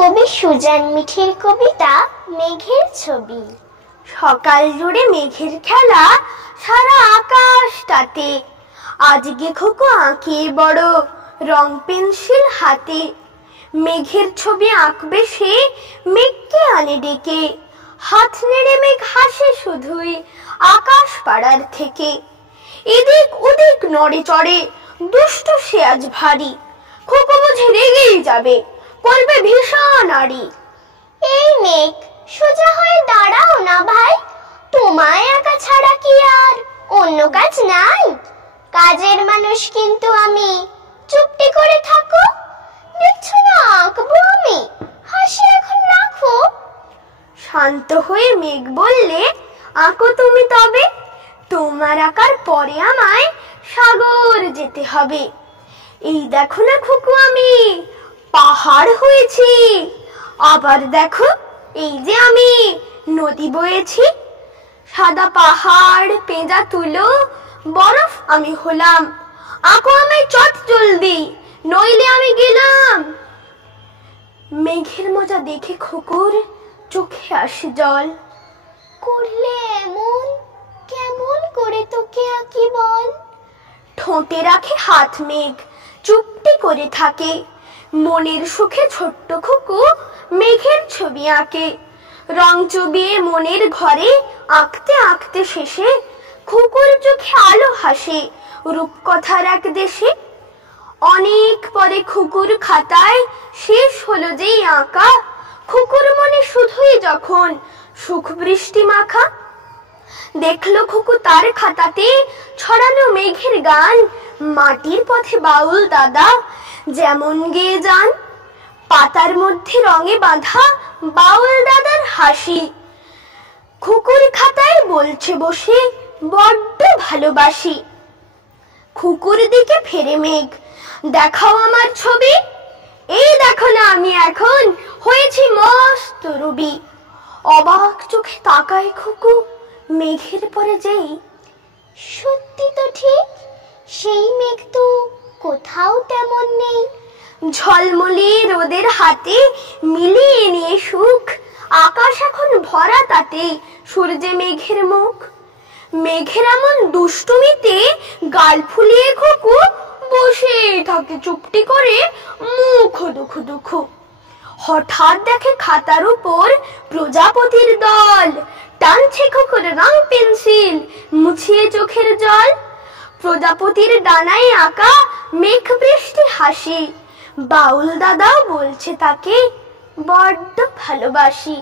কবি সুজান মিঠির কবিতা মেঘের ছবি। সকাল জুড়ে মেঘের খেলা সারা আকাশটাতে, আজকে খোকো আঁকে বড় রং পেন্সিল হাতে। মেঘের ছবি আঁকবে সে, মেঘকে আনে ডেকে, হাত নেড়ে মেঘ হাসে শুধুই আকাশ পাড়ার থেকে। এদিক ওদিক নড়ে চড়ে দুষ্ট সে আজ ভারী, খোকো বুঝে রেগেই যাবে, করবে ভীষণ আড়ি। এই মেঘ সোজা হয়ে দাঁড়াও না ভাই, তোমায় একা ছাড়া কি আর অন্য কাজ নাই? কাজের মানুষ কিন্তু আমি, চুপটি করে থাকো। দেখছো না আঁকবো আমি, হাসি এখন রাখো। শান্ত হয়ে মেঘ বললে, আঁকো তুমি তবে, তোমার আঁকার পরে আমায় সাগর যেতে হবে। এই দেখো না খোকো আমি পাহাড় হয়েছি, আবার দেখো এই যে আমি নদী বয়েছি। সাদা পাহাড় পেঁজা তুলো বরফ আমি হলাম, আঁকো আমায় চট জলদি, নইলে আমি গেলাম। মেঘের মজা দেখে খোকোর চোখে আসে জল। করলে এমন, কেমন করে তোকে আঁকি বল? ঠোঁটে রাখে হাত মেঘ, চুপটি করে থাকে, মনের সুখে ছোট্ট খোকো মেঘের ছবি আঁকে। রং চুবিয়ে মনের ঘরে আঁকতে আঁকতে শেষে খোকোর চোখে আলো হাসে রূপকথার এক দেশে। অনেক পরে খোকোর খাতায় শেষ হলো যেই আঁকা, খোকোর মনে শুধুই যখন সুখ বৃষ্টি মাখা। দেখলো খোকো তার খাতাতে ছড়ানো মেঘের গান, মাটির পথে বাউল দাদা যেমন গেয়ে যান। পাতার মধ্যে রঙে বাঁধা বাউল দাদার হাসি, খোকোর খাতায় বলছে বসে বড্ড ভালোবাসি। খোকোর দিকে ফেরে মেঘ, দেখাও আমার ছবি, এই দেখো না আমি এখন হয়েছি মস্ত রবি। অবাক চোখে তাকায় খোকো মেঘের পরে যেই। সত্যি তো ঠিক, সেই মেঘ তো কোথাও তেমন নেই। ঝলমলে রোদের হাতে মিলিয়ে নিয়ে সুখ, আকাশ এখন ভরা তাতে সূর্যে মেঘের মুখ। মেঘের এমন দুষ্টুমিতে গাল ফুলিয়ে খোকো বসে থাকে চুপটি করে মুখ দুখু দুখু। হঠাৎ দেখে খাতার উপর প্রজাপতির দল, টানছে খোকোর রং পেন্সিল মুছিয়ে চোখের জল। প্রজাপতির ডানায় আঁকা মেঘ বৃষ্টি হাসি, বাউল দাদাও বলছে তাকে বড্ড ভালোবাসি।